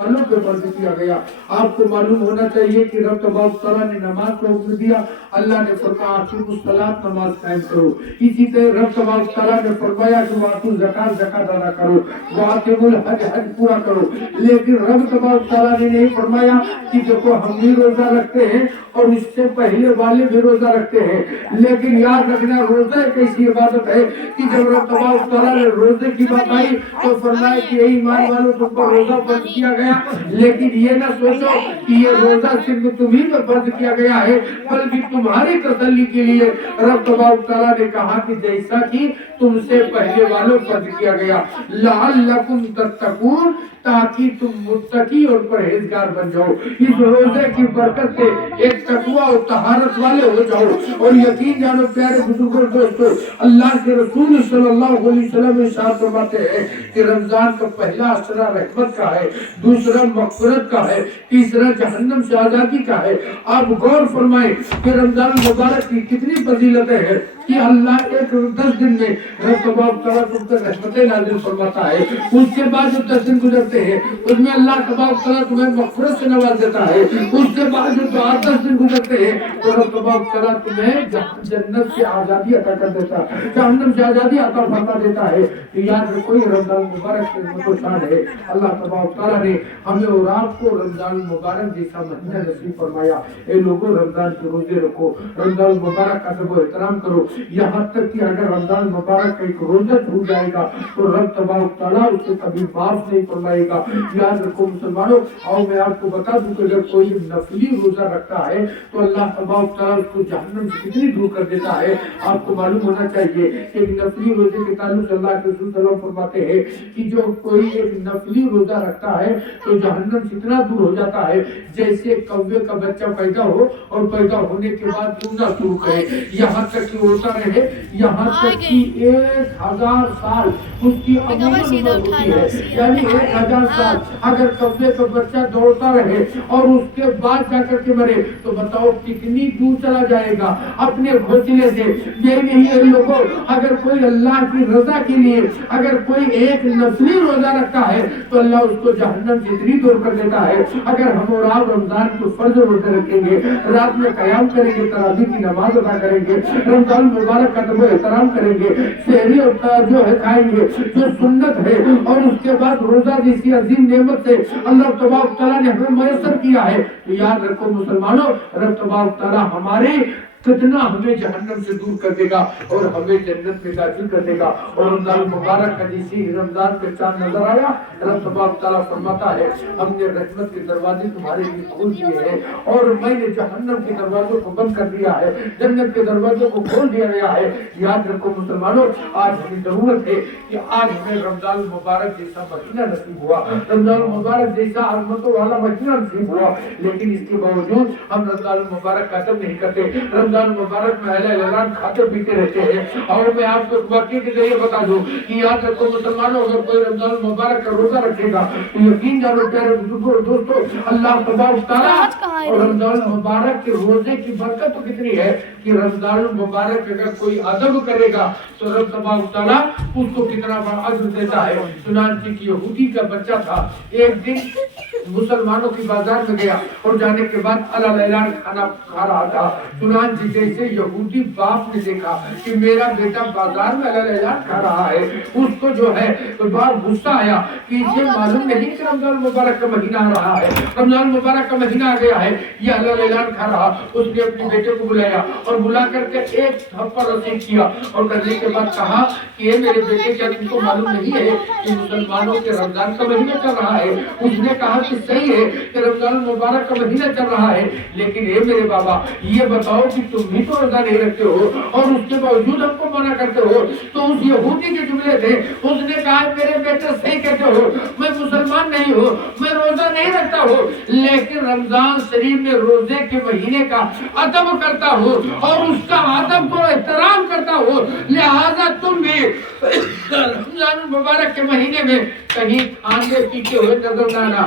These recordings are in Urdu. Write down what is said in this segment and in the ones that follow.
والوں پہ فرض کیا گیا۔ آپ کو معلوم ہونا چاہیے کہ رب تبارک تعالیٰ نے نماز کو حکم دیا، اللہ نے فرمایا اقیموا الصلاۃ، نماز قائم کرو۔ اسی طرح رب تبارک تعالیٰ نے فرمایا کہ وآتوا الزکاۃ، زکات ادا کرو، واتموا الحج، حج پورا کرو۔ لیکن رب تبارک تعالیٰ نے نہیں فرمایا کہ دیکھو ہم بھی روزہ رکھتے ہیں اور اس سے پہلے والے بھی روزہ رکھتے ہیں، لیکن یاد رکھنا روزہ ایک ایسی عبادت ہے کہ جب رب تبارک تعالیٰ نے روزے کی بات آئی تو فرمایا کہ اے ایمان والو تم پر روزہ فرض کیا گیا، لیکن یہ نہ سوچو کہ یہ روزہ صرف تمہیں پر فرض کیا گیا ہے، بلکہ تمہاری تسلی کے لیے رب تبارک تعالیٰ نے کہا کہ جیسا کہ تم سے پہلے والوں فرض کیا گیا، لعلکم تتقون، تاکہ تم متقی اور پرہیزگار بن جاؤ، اس روزے کی برکت سے ایک تقوی اور طہارت والے ہو جاؤ۔ اور یقین جانو پیارے بزرگوں دوستو، اللہ کے رسول صلی اللہ علیہ وسلم ارشاد فرماتے ہیں کہ رمضان کا پہلا اشرہ رحمت کا ہے، دوسرا مغفرت کا ہے، تیسرا جہنم سے آزادی کا ہے۔ آپ غور فرمائیں کہ رمضان مبارک کی کتنی فضیلتیں ہیں کہ اللہ ایک 10 دن میں رب تبارک تعالیٰ تم پر رحمتیں نازل فرماتا ہے، اس کے بعد جو 10 دن گزرتے ہیں اس میں اللہ تبارک تعالیٰ تمہیں مغفرت سے نواز دیتا ہے، اس کے بعد جو 10 دن گزرتے ہیں تو رب تبارک تعالیٰ تمہیں جنت سے آزادی عطا کر دیتا ہے، جہنم سے آزادی عطا فرما دیتا ہے۔ تو یاد رکھو یہ رمضان مبارک کی رحمت و شان ہے۔ اللہ تبارک تعالیٰ نے ہمیں اور آپ کو رمضان مبارک جیسا مہینہ نصیب فرمایا۔ اے لوگوں رمضان کے روزے رکھو، رمضان مبارک کا ادب و احترام کرو، یہاں تک کہ اگر رمضان مبارک کا ایک روزہ چھوٹ جائے گا تو رب تبارک تعالیٰ اسے کبھی معاف نہیں فرمائے گا۔ یاد رکھو مسلمانوں، اور میں آپ کو بتا دوں کہ اگر کوئی نفلی روزہ رکھتا ہے تو اللہ تبارک تعالیٰ اس کو جہنم سے کتنی دور کر دیتا ہے۔ آپ کو معلوم ہونا چاہیے کہ ایک نفلی روزے کے تعلق سے اللہ کے رسول صلی اللہ علیہ وسلم فرماتے ہیں کہ جو کوئی ایک نفلی روزہ رکھتا ہے تو جہنم سے اتنا دور ہو جاتا ہے جیسے کوے کا بچہ پیدا ہو اور پیدا ہونے کے بعد ڈوبنا شروع کرے، یہاں تک کہ اڑتا رہے، یہاں تک کہ 1000 سال اس کی عمر ہوتی ہے، یعنی 1000 سال اگر کوے کا بچہ دوڑتا رہے اور اس کے بعد جا کر کے مرے تو بتاؤ کتنی دور چلا جائے گا اپنے گھونسلے سے۔ یہ نہیں ہے لوگوں، اگر کوئی اللہ کی رضا کے لیے اگر کوئی ایک نفلی روزہ رکھتا ہے تو اللہ اس کو جہنم سے اتنی دور کر دیتا ہے۔ اگر ہم اور آپ رمضان کو فرض روزے رکھیں گے، رات میں قیام کریں گے، تراویح کی نماز ادا کریں گے، رمضان مبارک کا ادب و احترام کریں گے، سحری اور جو ہے کھائیں گے جو سنت ہے، اور اس کے بعد روزہ جیسی عظیم نعمت سے اللہ تبارک تعالیٰ نے ہمیں میسر کیا ہے، تو یاد رکھو مسلمانوں رب تبارک تعالیٰ ہمارے کتنا ہمیں جہنم سے دور کر دے گا اور ہمیں جنت میں داخل کر دے گا۔ اور رمضان مبارک کا جیسی رمضان کے چاند نظر آیا، رب تبارک تعالیٰ فرماتا ہے ہم نے رحمت کے دروازے تمہارے لیے کھول دیے ہیں اور میں نے جہنم کے دروازوں کو بند کر دیا ہے، جنت کے دروازوں کو کھول دیا گیا ہے۔ یاد رکھو مسلمانوں، آج ہمیں ضرورت ہے کہ آج ہمیں رمضان مبارک جیسا مہینہ نصیب ہوا، رمضان مبارک جیسا عظمتوں والا مہینہ نصیب ہوا، لیکن اس کے باوجود ہم رمضان مبارک کا ادب نہیں کرتے، رمضان مبارک میں اہل اعلان کھاتے پیتے رہتے ہیں۔ اور میں آپ کو واقعے کے ذریعے بتا دوں کہ یاد رکھو مسلمانوں، اگر کوئی رمضان مبارک کا روزہ رکھے گا تو یقین جانو پیارے بزرگوں اور دوستوں، اللہ تبارک تعالیٰ اور رمضان مبارک کے روزے کی برکت تو کتنی ہے کہ رمضان مبارک اگر کوئی ادب کرے گا تو رب تبارک تعالیٰ اس کو کتنا بڑا اجر دیتا ہے۔ چنانچہ کہ یہودی کا بچہ تھا، ایک دن مسلمانوں کی بازار میں گیا اور جانے کے بعد اعلان کھانا کھا رہا تھا۔ چنانچہ جیسے یہودی باپ نے دیکھا کہ میرا بیٹا بازار میں اعلان کھا رہا ہے، اس کو جو ہے بہت غصہ آیا کہ اسے معلوم نہیں کہ رمضان مبارک کا مہینہ آ رہا ہے، رمضان مبارک کا مہینہ آ گیا ہے، یہ اعلان کھا رہا۔ اس نے اپنے بیٹے کو بلایا اور بلا کر کے ایک تھپڑ رسید کیا اور کرنے کے بعد کہا کہ اے میرے بیٹے کیا تم کو معلوم نہیں ہے کہ مسلمانوں کے رمضان کا مہینہ چل رہا ہے؟ اس نے کہا کہ صحیح ہے کہ رمضان مبارک کا مہینہ چل رہا ہے، لیکن اے میرے بابا یہ بتاؤ کہ تم بھی تو روزہ نہیں رکھتے ہو اور اس کے باوجود ہم کو منع کرتے ہو۔ تو اس یہودی کے جملے تھے، اس نے کہا میرے بیٹے صحیح کہتے ہو، میں مسلمان نہیں ہوں، میں روزہ نہیں رکھتا ہوں، لیکن رمضان شریف میں روزے کے مہینے کا ادب کرتا ہوں اور اس کا ادب کو احترام کرتا ہوں، لہذا تم بھی رمضان مبارک کے مہینے میں کہیں کھانے پیتے ہوئے نظر نہ آنا۔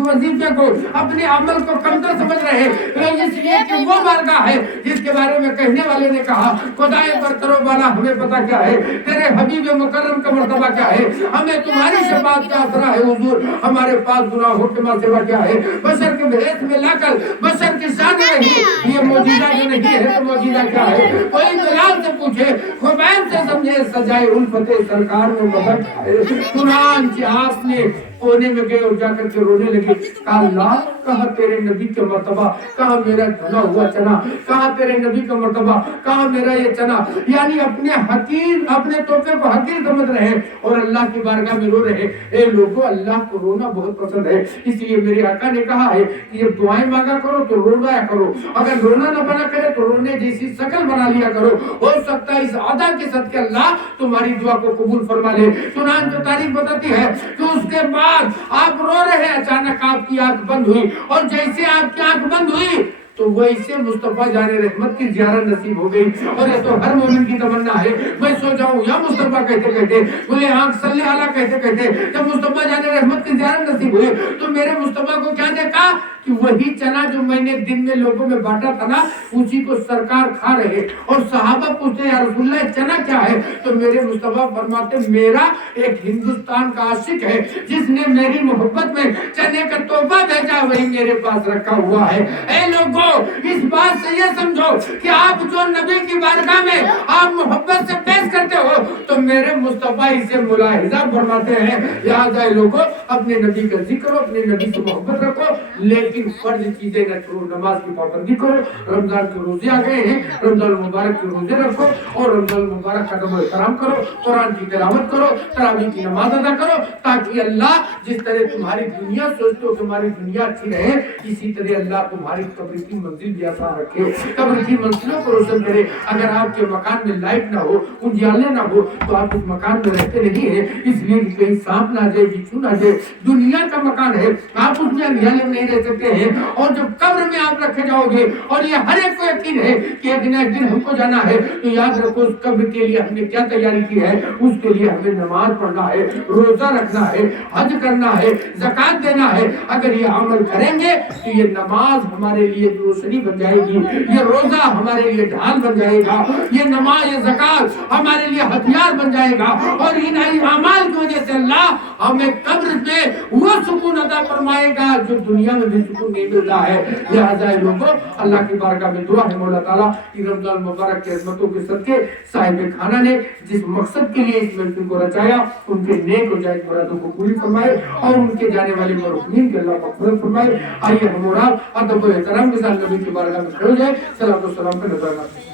وظیفے کو اپنے عمل کو کمتر سمجھ رہے ہیں، اس لیے کہ وہ بارگاہ ہے جس کے بارے میں کہنے والے نے کہا خدائے برتر و بالا ہمیں پتا کیا ہے، تیرے حبیب مکرم کا مرتبہ کیا ہے، ہمیں تمہاری شفاعت کا اثرا ہے حضور، ہمارے پاس گناہوں کے ماں سوا کیا ہے، بشر کے بھیس میں لا کر بشر کی شان نہیں، یہ معجزہ جو نہیں ہے تو معجزہ کیا ہے؟ کوئی بلال سے پوچھے، خبیب سے سمجھے، سجائے الفت سرکار میں بدل ہے، چنانچہ آپ نے کونے میں گئے اور جا کر کے رونے لگے، کہا اللہ کہاں تیرے نبی کا مرتبہ، کہاں میرا ڈھلا ہوا چنا، کہاں تیرے نبی کا مرتبہ، کہاں میرا یہ چنا، یعنی اپنے حقیر اپنے تحفے کو حقیر سمجھ رہے ہیں اور اللہ کی بارگاہ میں رو رہے ہیں۔ اے لوگوں، اللہ کو رونا بہت پسند ہے، اس لیے میرے آقا نے کہا ہے کہ یہ دعائیں مانگا کرو تو رونا کرو، اگر رونا نہ بنا کرے تو رونے جیسی شکل بنا لیا کرو، ہو سکتا ہے اس ادا کے صدقے اللہ تمہاری دعا کو قبول فرما لے۔ چنانچہ تاریخ بتاتی ہے کہ اس کے بعد آپ رو رہے، اچانک آپ کی آنکھ بند ہوئی، اور جیسے آپ کی آنکھ بند ہوئی تو ویسے مصطفیٰ جان رحمت کی زیارت نصیب ہو گئی، اور یہ تو ہر مومن کی تمنا ہے، میں سو جاؤں یا مصطفیٰ کہتے کہتے، بولے آنکھ صلی اللہ کہتے کہتے، جب مصطفیٰ جان رحمت کی زیارت نصیب ہوئی تو میرے مصطفیٰ کو کیا دیکھا کہ وہی چنا جو میں نے دن میں لوگوں میں بانٹا تھا نا، اسی کو سرکار کھا رہے، اور صحابہ پوچھتے یا رسول اللہ چنا کیا ہے؟ تو میرے مصطفیٰ فرماتے میرا ایک ہندوستان کا عاشق ہے جس نے میری محبت میں چنے کا تحفہ بھیجا، وہی میرے پاس رکھا ہوا ہے۔ اے لوگوں، اس بات سے یہ سمجھو کہ آپ جو نبی کی بارگاہ میں آپ محبت سے پیش کرتے ہو تو میرے مصطفیٰ اسے ملاحظہ فرماتے ہیں، لہذا لوگوں اپنے نبی کا ذکر کرو، اپنے نبی سے محبت رکھو، لیکن فرض چیزیں نہ چھوڑو، نماز کی پابندی کرو، رمضان کے روزے آ گئے ہیں، رمضان المبارک کے روزے رکھو اور رمضان المبارک کا ادب و احترام کرو، قرآن کی تلاوت کرو، تراویح کی نماز ادا کرو، تاکہ اللہ جس طرح تمہاری دنیا سوچتے ہو تمہاری دنیا اچھی رہے، اسی طرح اللہ تمہاری قبر کی منزل بھی آسان رکھے، قبر کی منزلوں کو روشن کرے۔ اگر آپ کے مکان میں لائٹ نہ ہو، اجالے نہ ہو، تو آپ اس مکان میں رہتے نہیں ہیں، اس لیے کہیں سانپ نہ جائے، بچھو نہ جائے، دنیا کا مکان ہے، آپ اس میں اجالے میں نہیں رہ سکتے ہیں، اور جب قبر میں آپ رکھے جاؤ گے، اور یہ ہر ایک کو یقین ہے کہ ایک نہ ایک دن ہم کو جانا ہے، تو یاد رکھو اس قبر کے لیے ہم نے کیا تیاری کی ہے، اس کے لیے ہمیں نماز پڑھنا ہے، روزہ رکھنا ہے، حج کرنا ہے، زکوٰۃ دینا ہے۔ اگر یہ عمل کریں گے تو یہ نماز ہمارے لیے روشنی بن جائے گی، یہ روزہ ہمارے لیے ڈھال بن جائے گا، یہ نماز یہ زکوٰۃ ہمارے لیے ہتھیار بن جائے گا، اور ان اعمال کی وجہ سے اللہ ہمیں قبر میں وہ سکون عطا فرمائے گا جو دنیا میں بھی سکون نہیں ملتا ہے۔ لہذا لوگوں، اللہ کی بارگاہ میں دعا ہے مولا تعالیٰ کہ رمضان مبارک کے عظمتوں کے صدقے صاحب خانہ نے جس مقصد کے لیے اس محفل کو رچایا، ان کے نیک و جائز مرادوں کو پوری فرمائے، اور ان کے جانے والے مرحومین کے اللہ مغفرت فرمائے۔ آئیے ہم اور آپ ادب و احترام کے ساتھ نبی کی بارگاہ میں کھڑے ہو جائیں، صلاۃ و سلام کا نذرانہ۔